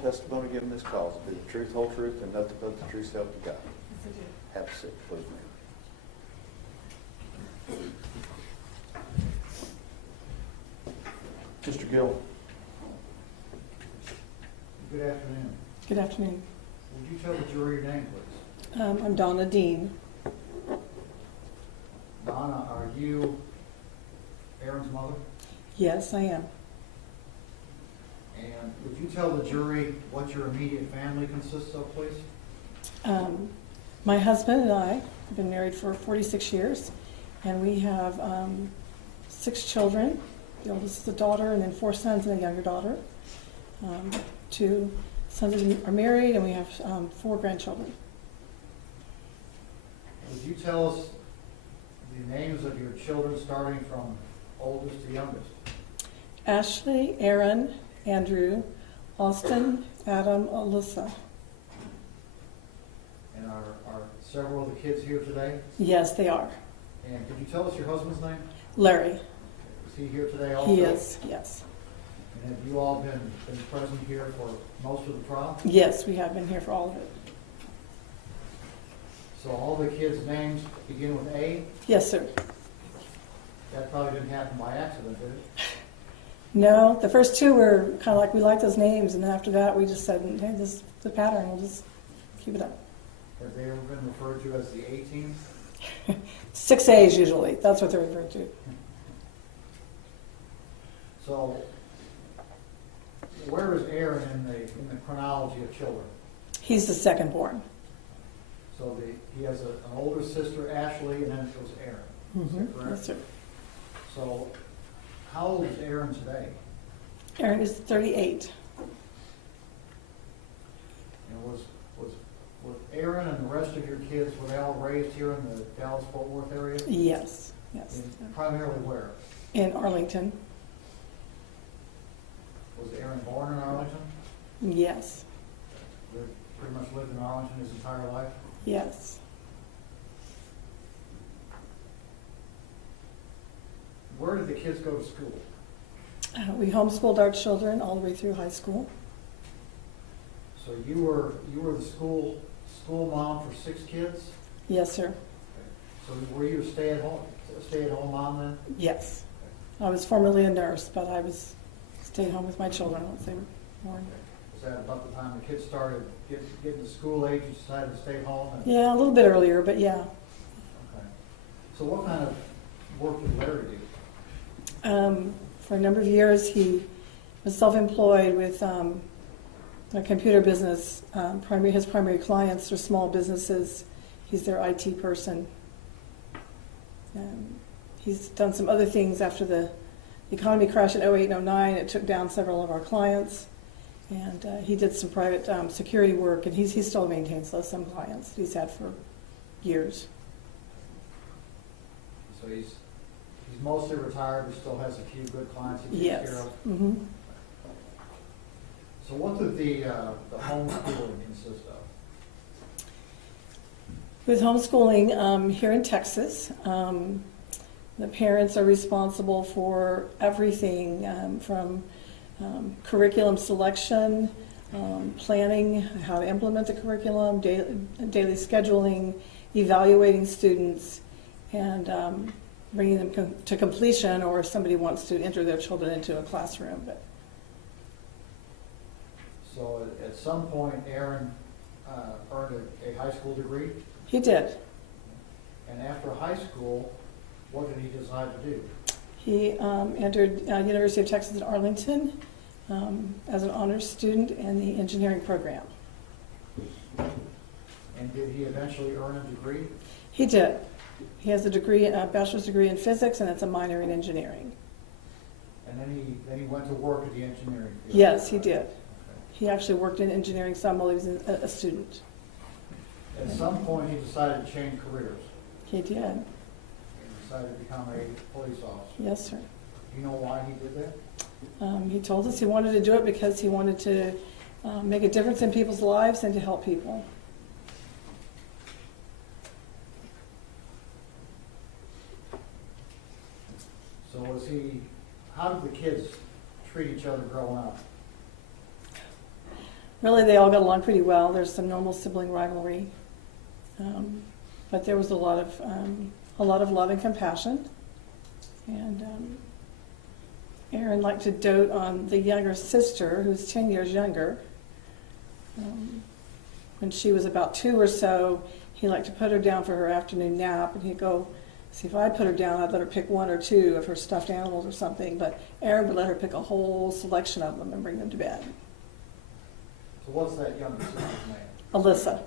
testimony given in this cause will be the truth, whole truth, and nothing but the truth, so help you God. Yes, I do. Have a seat, please, ma'am. Mr. Gill. Good afternoon. Good afternoon. Would you tell the jury your name, please? I'm Donna Dean. Donna, are you Aaron's mother? Yes, I am. And would you tell the jury what your immediate family consists of, please? My husband and I have been married for 46 years, and we have 6 children. The oldest is a daughter, and then 4 sons and a younger daughter. 2 sons are married, and we have 4 grandchildren. Would you tell us the names of your children starting from oldest to youngest? Ashley, Aaron, Andrew, Austin, Adam, Alyssa. And are several of the kids here today? Yes, they are. And could you tell us your husband's name? Larry. Is he here today also? He is, yes. And have you all been present here for most of the trial? Yes, we have been here for all of it. So all the kids' names begin with A? Yes, sir. That probably didn't happen by accident, did it? No, the first 2 were kind of like, we like those names, and then after that we just said, hey, this is the pattern, we'll just keep it up. Have they ever been referred to as the A team? 6 A's usually, that's what they're referred to. So, where is Aaron in the chronology of children? He's the second born. So he has an older sister, Ashley, and then it goes Aaron. Is that correct? Yes, sir. So, how old is Aaron today? Aaron is 38. And was Aaron and the rest of your kids, were they all raised here in the Dallas-Fort Worth area? Yes, yes. Primarily where? In Arlington. Was Aaron born in Arlington? Yes, Pretty much lived in Arlington his entire life? yes. Where did the kids go to school? We homeschooled our children all the way through high school. So you were the school mom for 6 kids? Yes, sir. So were you a stay-at-home mom then? Yes. I was formerly a nurse, but I stayed home with my children once they were born. Was that about the time the kids started getting to school age, you decided to stay home? Yeah, a little bit earlier, but yeah. Okay. So what kind of work did Larry do? For a number of years, he was self-employed with a computer business. His primary clients are small businesses. He's their IT person. He's done some other things after the economy crashed in 08 and 09. It took down several of our clients. And he did some private security work, and he still maintains some clients he's had for years. So he's mostly retired, but still has a few good clients he takes Yes. care of? Mm-hmm. So what did the homeschooling consist of? With homeschooling here in Texas, the parents are responsible for everything from curriculum selection, planning, how to implement the curriculum, daily scheduling, evaluating students, and bringing them to completion, or if somebody wants to enter their children into a classroom. But So at some point, Aaron earned a high school degree, he did. and after high school, what did he decide to do? He entered University of Texas at Arlington as an honors student in the engineering program. And did he eventually earn a degree? He did. He has a bachelor's degree in physics, and it's a minor in engineering. And then he went to work at the engineering field? Yes, he did. Okay. He actually worked in engineering some while he was a student. At some point, he decided to change careers. He did. And decided to become a police officer. Yes, sir. Do you know why he did that? He told us he wanted to do it because he wanted to make a difference in people's lives and to help people. So how did the kids treat each other growing up? really they all got along pretty well. There's some normal sibling rivalry, but there was a lot of love and compassion. And Aaron liked to dote on the younger sister, who's 10 years younger. When she was about 2 or so, he liked to put her down for her afternoon nap, and he'd go, see, if I put her down, I'd let her pick 1 or 2 of her stuffed animals or something, but Aaron would let her pick a whole selection of them and bring them to bed. So what's that younger sister's name? Alyssa.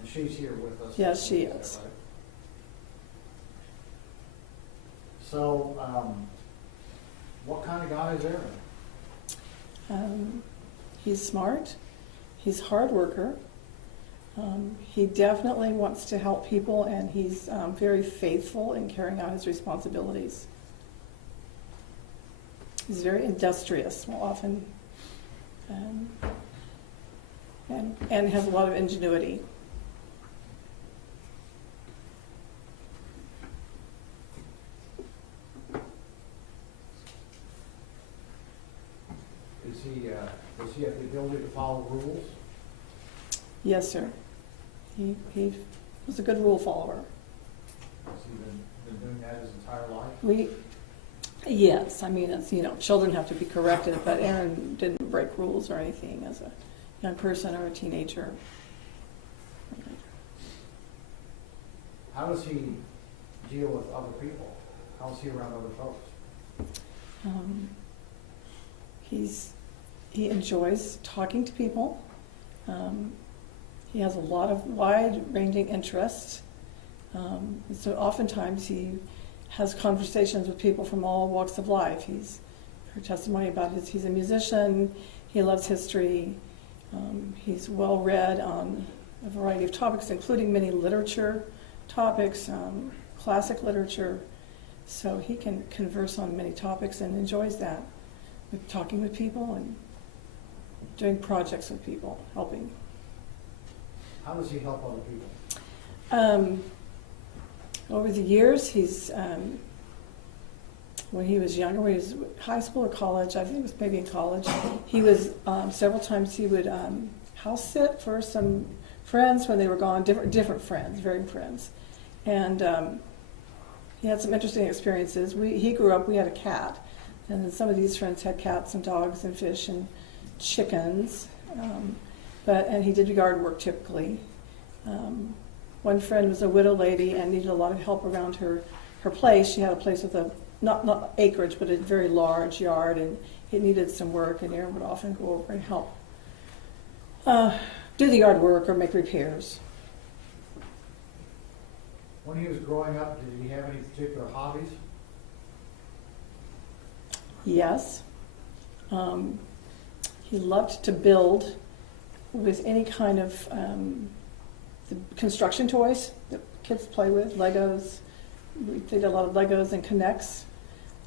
And she's here with us? Yes, she is. Right? So, what kind of guy is Aaron? He's smart. He's a hard worker. He definitely wants to help people, and he's very faithful in carrying out his responsibilities. He's very industrious, often, and has a lot of ingenuity. Does he have the ability to follow rules? Yes, sir. He was a good rule follower. Has he been doing that his entire life? Yes, I mean, it's, children have to be corrected, but Aaron didn't break rules or anything as a young person or a teenager. How does he deal with other people? How is he around other folks? He enjoys talking to people. He has a lot of wide-ranging interests. So oftentimes he has conversations with people from all walks of life. He's heard testimony about he's a musician, he loves history, he's well-read on a variety of topics, including many literature topics, classic literature. So he can converse on many topics and enjoys that, with talking with people and doing projects with people, helping. How does he help other people? Over the years, when he was younger, when he was high school or college, I think it was maybe in college, he was, several times he would house sit for some friends when they were gone, different friends, varying friends. And he had some interesting experiences. He grew up, we had a cat, and then some of these friends had cats and dogs and fish and chickens, and he did yard work typically. One friend was a widow lady and needed a lot of help around her place. She had a place with not acreage, but a very large yard, and it needed some work, and Aaron would often go over and help do the yard work or make repairs. When he was growing up, did he have any particular hobbies? Yes. He loved to build with any kind of the construction toys that kids play with, Legos. We did a lot of Legos and Connects.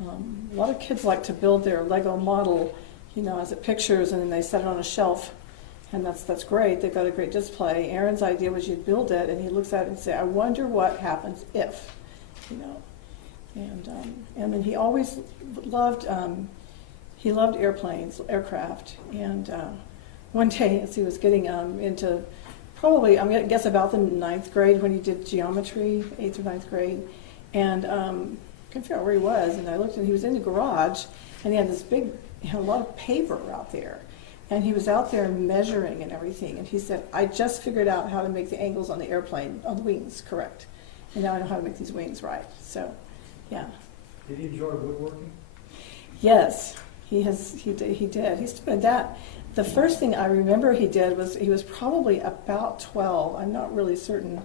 A lot of kids like to build their Lego model, as it pictures, and then they set it on a shelf, and that's great. They've got a great display. Aaron's idea was you'd build it, and he looks at it and say, "I wonder what happens if," And then he always loved airplanes, aircraft, and one day as he was getting into probably, I'm going to guess about the 9th grade when he did geometry, 8th or 9th grade, and couldn't figure out where he was, and I looked and he was in the garage, and he had this big, a lot of paper out there, and he was out there measuring and everything, and he said, "I just figured out how to make the angles on the airplane, on the wings, correct, and now I know how to make these wings right." So, yeah. Did he enjoy woodworking? Yes, he did. He started that. The first thing I remember he did was, he was probably about 12. I'm not really certain.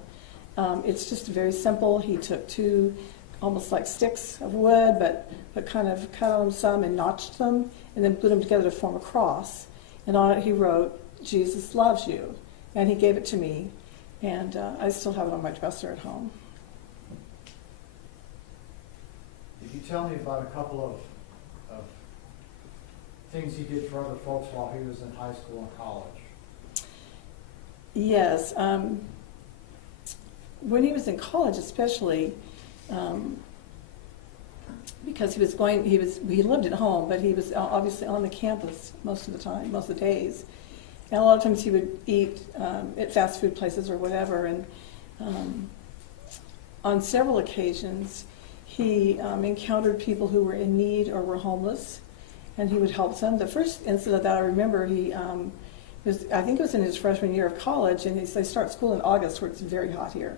It's just very simple. He took 2 almost like sticks of wood, but kind of cut on them some and notched them, and then put them together to form a cross. And on it he wrote, "Jesus loves you." And he gave it to me, and I still have it on my dresser at home. Did you tell me about a couple of things he did for other folks while he was in high school and college? Yes. When he was in college especially, because he lived at home, but he was obviously on the campus most of the time, most of the days. And a lot of times he would eat at fast food places or whatever. And on several occasions, he encountered people who were in need or were homeless, and he would help them. The first incident that I remember, I think it was in his freshman year of college, and they start school in August, where it's very hot here.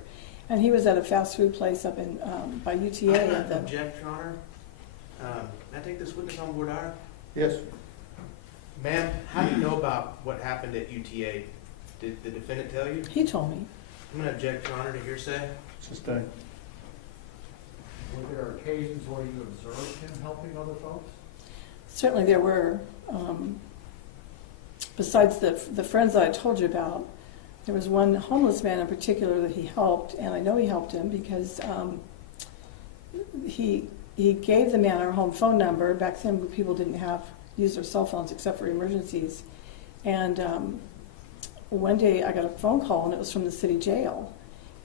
And he was at a fast food place up in by UTA. I'm going to object, Your Honor. May I take this witness on board, Honor? Yes. Ma'am, how do you know about what happened at UTA? Did the defendant tell you? He told me. I'm going to object, Your Honor, to hearsay. Sustained. Were there occasions where you observed him helping other folks? Certainly there were. Besides the friends that I told you about, there was one homeless man in particular that he helped, and I know he helped him because he gave the man our home phone number. Back then people didn't use their cell phones except for emergencies. And one day I got a phone call, and it was from the city jail,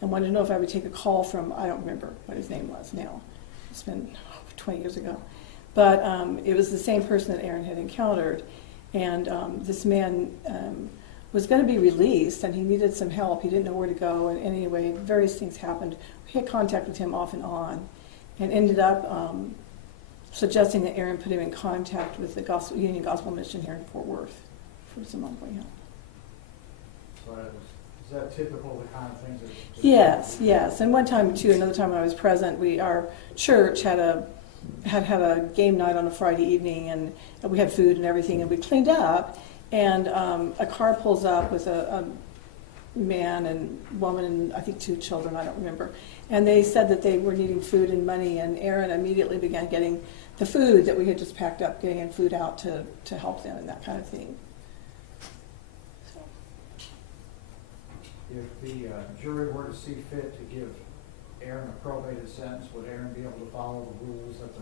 and wanted to know if I would take a call from, I don't remember what his name was now. It's been 20 years ago. But it was the same person that Aaron had encountered. And this man was going to be released, and he needed some help. He didn't know where to go. And anyway, various things happened. We had contact with him off and on, and ended up suggesting that Aaron put him in contact with the Union Gospel Mission here in Fort Worth for some ongoing help. So is that typical of the kind of things that... Yes. And one time, too, another time when I was present, our church had a game night on a Friday evening, and we had food and everything, and we cleaned up, and a car pulls up with a man and woman and I think 2 children, I don't remember, and they said that they were needing food and money, and Aaron immediately began getting the food that we had just packed up, getting food out to help them and that kind of thing. So. If the jury were to see fit to give Aaron a probated sentence, would Aaron be able to follow the rules that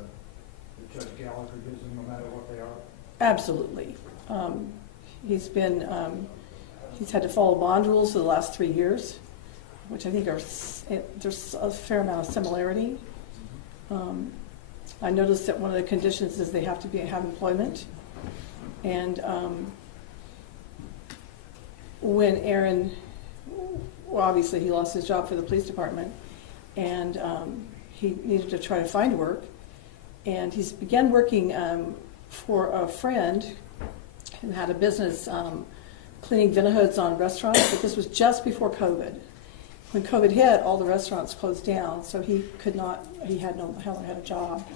Judge Gallagher gives him, no matter what they are? Absolutely. He's had to follow bond rules for the last 3 years, which I think there's a fair amount of similarity. I noticed that one of the conditions is they have to have employment, and when Aaron, well, obviously he lost his job for the police department, and he needed to try to find work, and he's began working for a friend who had a business cleaning dinner hoods on restaurants, but this was just before COVID. When COVID hit, all the restaurants closed down, so he had a job.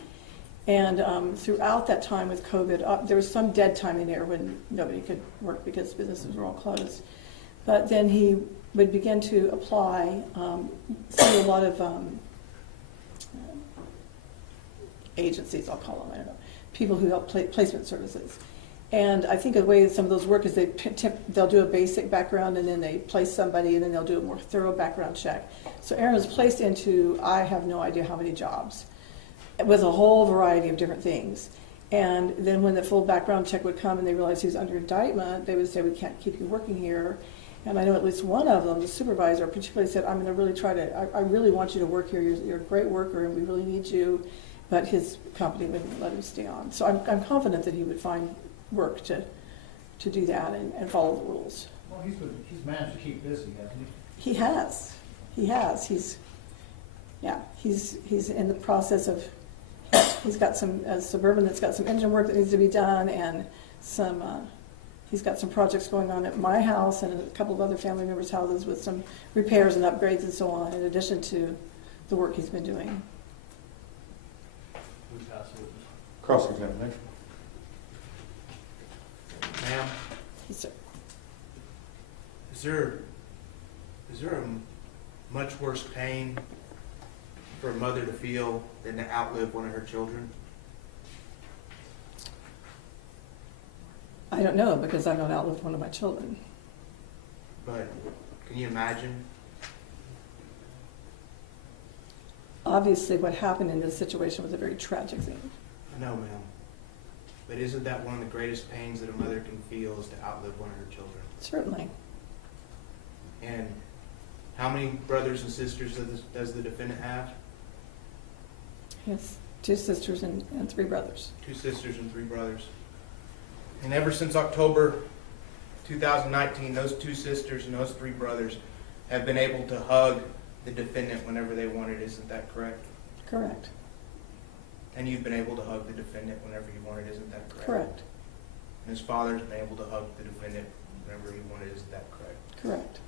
And throughout that time with COVID, there was some dead time in there when nobody could work because businesses were all closed. But then he would begin to apply through a lot of agencies, I'll call them, I don't know, people who help placement services. And I think the way some of those work is they'll do a basic background, and then they place somebody, and then they'll do a more thorough background check. So Aaron was placed into, I have no idea how many jobs, with a whole variety of different things. And then when the full background check would come and they realized he was under indictment, they would say, we can't keep you working here. And I know at least one of them, the supervisor, particularly said, I'm going to really I really want you to work here. You're a great worker, and we really need you. But his company wouldn't let him stay on. So I'm confident that he would find work to do that and follow the rules. Well, he's managed to keep busy, hasn't he? He has. He's in the process of, he's got some Suburban that's got some engine work that needs to be done, and he's got some projects going on at my house and a couple of other family members' houses with some repairs and upgrades and so on, in addition to the work he's been doing. Cross-examination. Ma'am, Yes, sir. is there a much worse pain for a mother to feel than to outlive one of her children? I don't know, because I've not outlived one of my children. But can you imagine? Obviously, what happened in this situation was a very tragic thing. No, ma'am. But isn't that one of the greatest pains that a mother can feel, is to outlive one of her children? Certainly. And how many brothers and sisters does the defendant have? He has 2 sisters and 3 brothers. 2 sisters and 3 brothers. And ever since October 2019, those 2 sisters and those 3 brothers have been able to hug the defendant whenever they wanted. Isn't that correct? Correct. And you've been able to hug the defendant whenever you wanted. Isn't that correct? Correct. And his father's been able to hug the defendant whenever he wanted. Isn't that correct? Correct.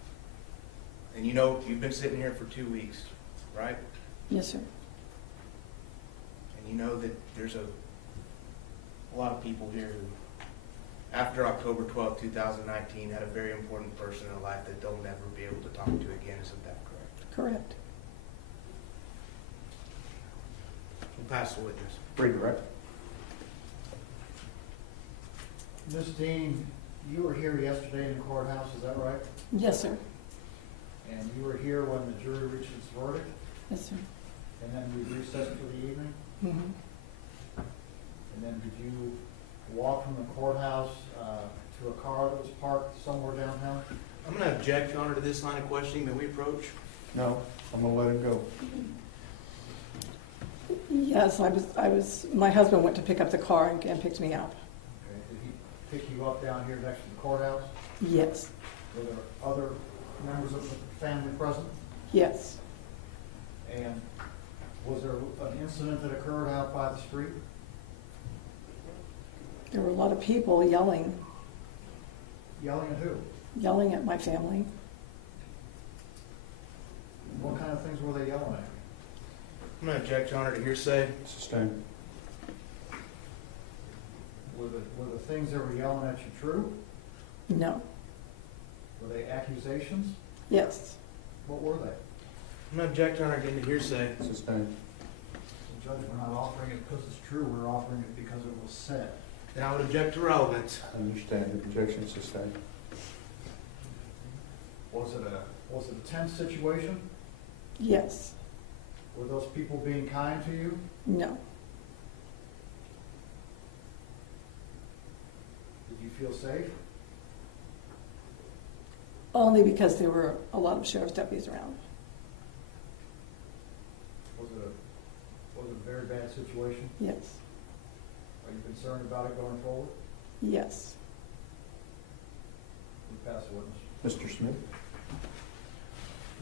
And you know, you've been sitting here for 2 weeks, right? Yes, sir. And you know that there's a lot of people here who, after October 12, 2019, had a very important person in their life that they'll never be able to talk to again. Isn't that correct? Correct. We'll pass the witness. Read the record. Ms. Dean, you were here yesterday in the courthouse, is that right? Yes, sir. And you were here when the jury reached its verdict, Yes, sir. and then we recessed for the evening? Mm-hmm. And then did you walk from the courthouse to a car that was parked somewhere downtown? I'm going to object, Your Honor, to this line of questioning. May we approach? No, I'm gonna let him go. Yes, my husband went to pick up the car and picked me up. Okay. Did he pick you up down here next to the courthouse? Yes. Were there other members of the family present? Yes. And was there an incident that occurred out by the street? There were a lot of people yelling Yelling at who? at my family. What kind of things were they yelling at? I'm going to object, Your Honor, to hearsay. Sustained. Were the things they were yelling at you true? No. Were they accusations? Yes. What were they? I'm going to object, Your Honor, again to hearsay. Sustained. Judge, we're not offering it because it's true, we're offering it because it was said. Then I would object to relevance. Understand the objection sustained. Was it a tense situation? Yes. Were those people being kind to you? No. Did you feel safe? Only because there were a lot of sheriff's deputies around. Was it a very bad situation? Yes. Are you concerned about it going forward? Yes. We pass the witness. Mr. Smith?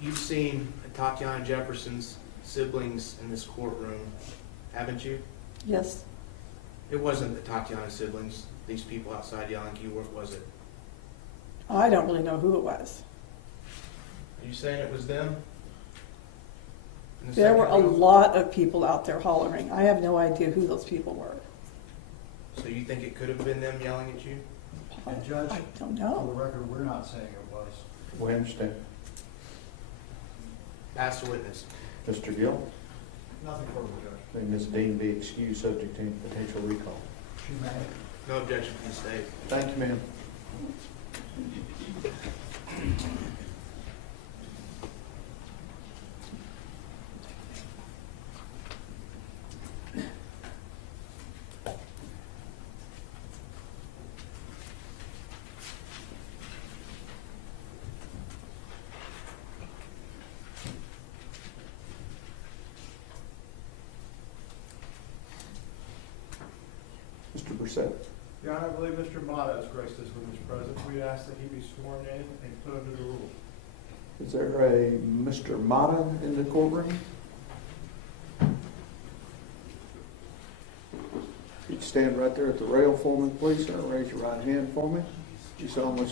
You've seen Atatiana Jefferson's siblings in this courtroom, haven't you? Yes. It wasn't the Atatiana siblings, these people outside yelling at you, was it? I don't really know who it was. Are you saying it was them? In the There were a second row? lot of people out there hollering. I have no idea who those people were. So you think it could have been them yelling at you? And Judge, I don't for know. the record, we're not saying it was. We understand. Pass the witness. Mr. Gill? Nothing further, Judge. May Ms. Dean be excused subject to any potential recall. She may. No objection from the state. Thank you, ma'am. Mr. Brissett? Your Honor, I believe Mr. Mata has graced us with his presence. We ask that he be sworn in and put under the rule. Is there a Mr. Mata in the courtroom? You can stand right there at the rail for me, please, and raise your right hand for me. You solemnly